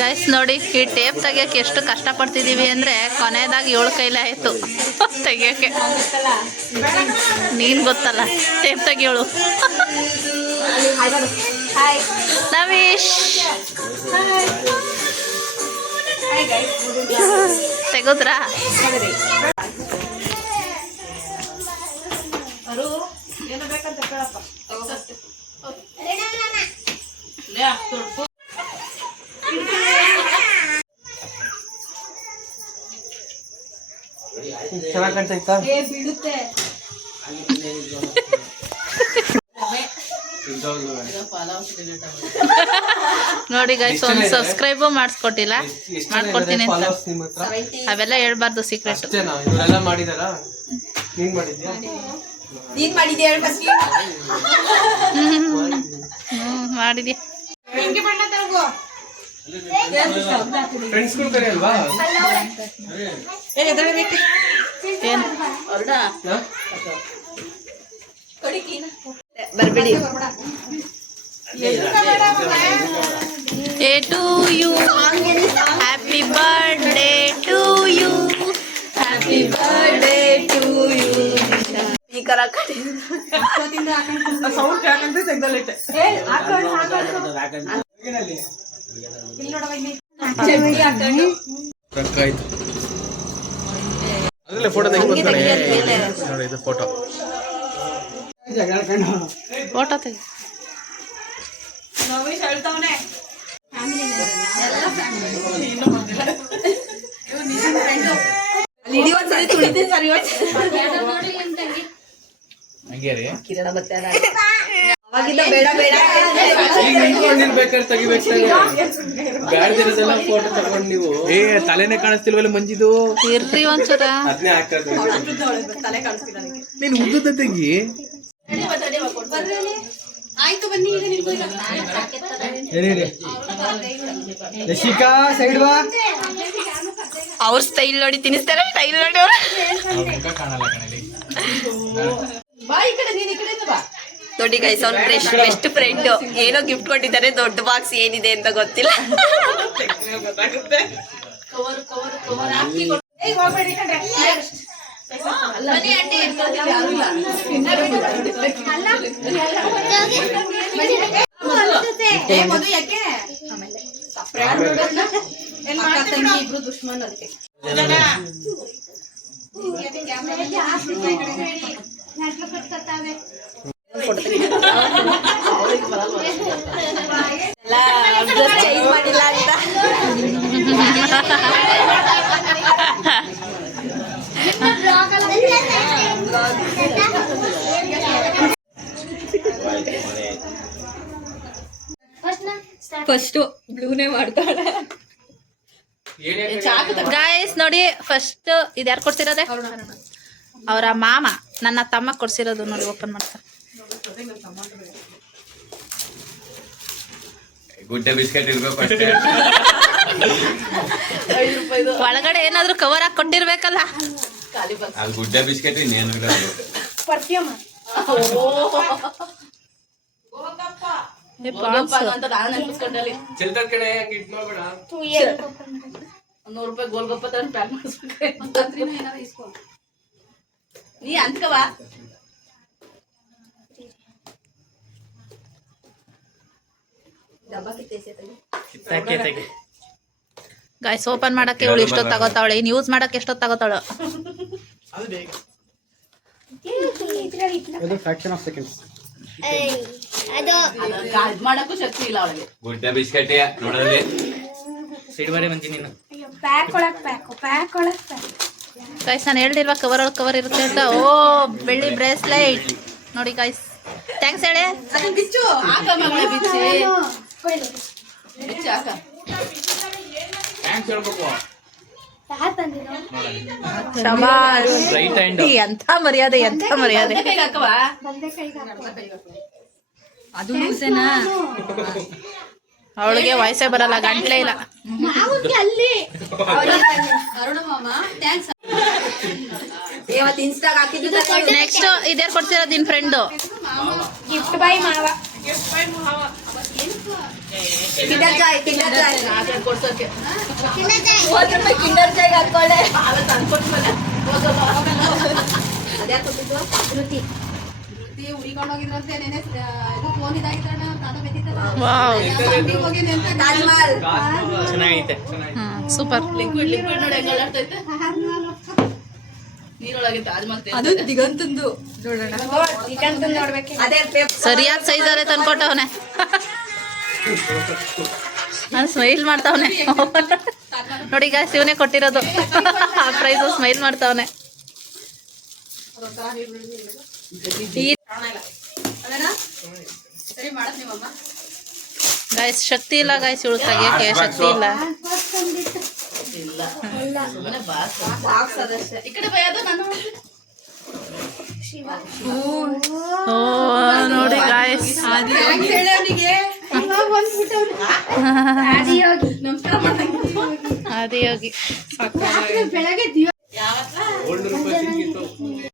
Guys ನೋಡಿ, ಈ tape ತೆಗಿಯೋಕೆ ಎಷ್ಟು ಕಷ್ಟಪಡ್ತಿದ್ದೀವಿ ಅಂದರೆ ಕೊನೆಯದಾಗಿ 7 ಕೈಲೇ ಆಯಿತು ತೆಗಿಯೋಕ್ಕೆ. ನೀನು ಗೊತ್ತಲ್ಲ ಟೇಪ್ ತೆಗಿಯೋಳು. ನವೀಶ್ ತೆಗೆದ್ರಾ? ಚೆನ್ನಾಗಿ ಕಾಣ್ತೈತಾ? ನೋಡಿ ಗೈಸ್, ಒಂದು ಸಬ್ಸ್ಕ್ರೈಬು ಮಾಡಿಸ್ಕೊಟ್ಟಿಲ್ಲ, ಮಾಡ್ಕೊಡ್ತೀನಿ ಅಂತ. ಅವೆಲ್ಲ ಹೇಳ್ಬಾರ್ದು, ಸೀಕ್ರೆಟ್. ಇವರೆಲ್ಲ ಮಾಡಿದಾರಾ? ನೀನ್ ಮಾಡಿದ್ಯಾ? ಮಾಡಿದ್ಯಾ? ಫ್ರೆಂಡ್ಸ್ಗಳು ಕರೆಯಲ್ವಾ? ಏನು ಬರ್ಬೇಡಿ. Day to you, happy birthday to you, happy birthday to you. Speaker hockey sound ಯಾಕಂತ ತೆಗ್ದಲ್ಲಿಟ್ಟೆ. ಅದ್ರಲ್ಲೇ ಫೋಟೋ ತೆಗಿತಾರೆ. ನೋಡಿ ಇದು ಫೋಟೋ. ಫೋಟೋ ತೆಗಿ. ನವೀಶ್ ಹೇಳ್ತಾವನೆ ಕಿರಣ ಮತ್ತೆ ಅವಾಗಿಂದ ಬೇಡ ಬೇಡ ಬೇಕಾದ್ರೆ ತೆಗಿಬೇಕು. ಬ್ಯಾಡ್ದಿರೋದೆಲ್ಲ ಫೋಟೋ ತಗೊಂಡು ನೀವು ತಲೆನೇ ಕಾಣಿಸ್ತಿಲ್ವಲ್ಲ ಮಂಜಿದು. ಇರ್ರಿ ಒಂಚೂರ. ಅದನ್ನೇ ಹಾಕೋದು. ತಲೆ ಕಾಣಿಸ್ತಿಲ್ಲ ನನಗೆ. ನೀನು ಉದ್ದುದ ತೆಗಿ. ಆಯ್ತು ಬನ್ನಿ. ಈಗ ಯಶಿಕಾ ಸೈಡ್ ಬಾ. ಅವ್ರ ಸ್ಟೈಲ್ ನೋಡಿ ತಿನ್ನಿಸ್ತಾರೆ, ಸ್ಟೈಲ್ ನೋಡಿ ಅವ್ರು. ಬಾ ಈ ಕಡೆ, ನೀನ್ ಈ ಕಡೆ ಬಾ. ನೋಡಿ ಗೈಸ್, ಅವ್ರ ಬೆಸ್ಟ್ ಫ್ರೆಂಡ್ ಏನೋ ಗಿಫ್ಟ್ ಕೊಟ್ಟಿದ್ದಾರೆ. ದೊಡ್ಡ ಬಾಕ್ಸ್ ಏನಿದೆ ಅಂತ ಗೊತ್ತಿಲ್ಲ. ಇಬ್ರು ದುಶ್ಮನ್ ಅದಕ್ಕೆ. ಚೇಂಜ್ ಮಾಡಿಲ್ಲ ಅಂತ. ಫಸ್ಟ್ ಬ್ಲೂನೇ ಮಾಡ್ತಾಳೆ. ಗಾಯ್ಸ್ ನೋಡಿ, ಫಸ್ಟ್ ಇದ್ಯಾರು ಕೊಡ್ಸಿರೋದೆ? ಅವರ ಮಾಮ, ನನ್ನ ತಮ್ಮ ಕೊಡ್ಸಿರೋದು. ನೋಡಿ, ಓಪನ್ ಮಾಡ್ತಾ. ಗುಡ್ಡೆ ಬಿಸ್ಕೆಟ್ ಇರ್ಬೇಕು. ಒಳಗಡೆ ಏನಾದ್ರು ಕವರ್ ಹಾಕಿ ಕೊಟ್ಟಿರ್ಬೇಕಲ್ಲ. ಅದು ಗುಡ್ಡೆ ಬಿಸ್ಕೆಟ್ ಇನ್ನೇನು ಪರ್ಫ್ಯೂಮ್ ಚಿಲ್ಕರ್ ಕಡೆ ಇಟ್ ಮಾಡ್ಬೇಡ. 100 ರೂಪಾಯಿ ಗೋಲ್ಗಪ್ಪ ತಂದು ಪ್ಯಾಕ್ ಮಾಡಿಸ್ಬೇಕು. ನೀ ಅಂತ್ಕವಾ ಗಾಯ್ಸ್, ಓಪನ್ ಮಾಡಕ್ಕೆ ಇವಳು ಇಷ್ಟೊತ್ತು ತಗೋತಾವಳೆ, ಇನ್ನು ಯೂಸ್ ಮಾಡಕ್ಕೆ ಎಷ್ಟೊತ್ತು ತಗೋತಾಳು? ಇದು ಫ್ರಾಕ್ಷನ್ ಆಫ್ ಸೆಕೆಂಡ್ಸ್. ಮಾಡಕ್ಕೂ ಶಕ್ತಿ ಇಲ್ಲ ಅವಳಿಗೆ. ಗುಡ್ಡೆ ಬಿಸ್ಕೆಟ್ ನೋಡೋದೇ ಸಿಡ್ಬಾರೆ ಮಂಜಿ ನೀನು. ಗಾಯ್ಸ್, ನಾನು ಹೇಳ್ದಿಲ್ವಾ ಕವರ್ ಒಳಗೆ ಕವರ್ ಇರುತ್ತೆ ಅಂತ. ಓ, ಬೆಳ್ಳಿ ಬ್ರೇಸ್ಲೈಟ್ ನೋಡಿ ಗಾಯ್ಸ್. ಥ್ಯಾಂಕ್ಸ್ ಹೇಳಿ. ಅದನ್ನ ಬಿಚ್ಚು ಹಾಕ ಮಗಳ, ಬಿಚ್ಚಿ ಬಿಚ್ಚು ಹಾಕ. ಥ್ಯಾಂಕ್ಸ್ ಹೇಳ್ಬೇಕು. Right hand. ಎಂಥ ಮರ್ಯಾದೆ, ಎಂಥ ಮರ್ಯಾದೆ. ಕೈಗೆ ಹಾಕವಾ? ಅದು ಲೂಸೇನಾ? ಅವಳಿಗೆ ವಯಸ್ಸೇ ಬರಲ್ಲ, ಗಂಟ್ಲೇ ಇಲ್ಲ. ಅರುಣ ಮಾಮ ಥ್ಯಾಂಕ್ಸ್. ಇವತ್ತು ಇನ್ಸ್ಟಾಗ್ ಹಾಕಿದ್ದು. ನೆಕ್ಸ್ಟ್ ಇದ್ಯಾರು ಕೊಡ್ಸಿರೋದು? ನಿನ್ ಫ್ರೆಂಡು ಗಿಫ್ಟ್ ಬೈ ಮಾವ. ಕಿಂಡರ್ ಜಾಯ್ ಕಿಂಡರ್ ಜಾಯ್ ಕೊಡ್ಸೋಕೆ 30 ರೂಪಾಯಿ ಕಿಂಡರ್ ಜಾಯ್ ಹಾಕೊಳ್ಳೆ ಅದ್ಯಾಕೆ ಕೊಟ್ಟಿದ್ವಾ ಹುಡಿಕೊಂಡೋಗಿದ್ರಂತೆ ನೆನೆ ಇದು ಫೋನ್ ಇದಾಗಿದ್ರಣ್ಣ ತಾತ ಬೆತ್ತಿತ್ತಲ್ಲ ವಾವ್ ಹೋಗಿದ್ದೆ ಅಂತ ತಾಜ್ ಮಹಲ್ ಚೆನ್ನಾಗೈತೆ ಸೂಪರ್ ಲಿಕ್ವಿಡ್ ನೋಡಿ ಹೆಂಗ್ ಅಲ್ಲಾಡ್ತೈತೆ ನೀರೊಳಗೆ ತಾಜ್ ಮಹಲ್ ಅದು ದಿಗಂತಂದು ನೋಡೋಣ ದಿಗಂತಂದು ನೋಡ್ಬೇಕು ಅದೇ ಸರಿಯಾದ ಸೈಜಲ್ಲೇ ತಂದ್ಕೊಟ್ಟವನೆ ನಾನು ಸ್ಮೈಲ್ ಮಾಡ್ತಾವನೆ ನೋಡಿ ಈಗ ಶಿವನೇ ಕೊಟ್ಟಿರೋದು ಆ ಪ್ರೈಸ್ ಸ್ಮೈಲ್ ಮಾಡ್ತಾವನೆ ಸರಿ ಮಾಡತ್ ನೀವಮ್ಮ ಗಾಯ್ಸ್ ಶಕ್ತಿ ಇಲ್ಲ ಗಾಯ್ಸ್ ಇವಳು ತೆಗಿಯಕ್ಕೆ ಶಕ್ತಿ ಇಲ್ಲ ಬಾಕ್ಸ್ ಅದಷ್ಟೇ ಈ ಕಡೆ ಬೈಯೋದು ನಾನು ಓ ನೋಡಿ ಗಾಯ್ಸ್ ಅವನಿಗೆ ನಮಸ್ಕಾರ ಮಾಡ್ದಂಗೆ ಆದಿಯೋಗಿ ಬೆಳಗ್ಗೆ ದಿವ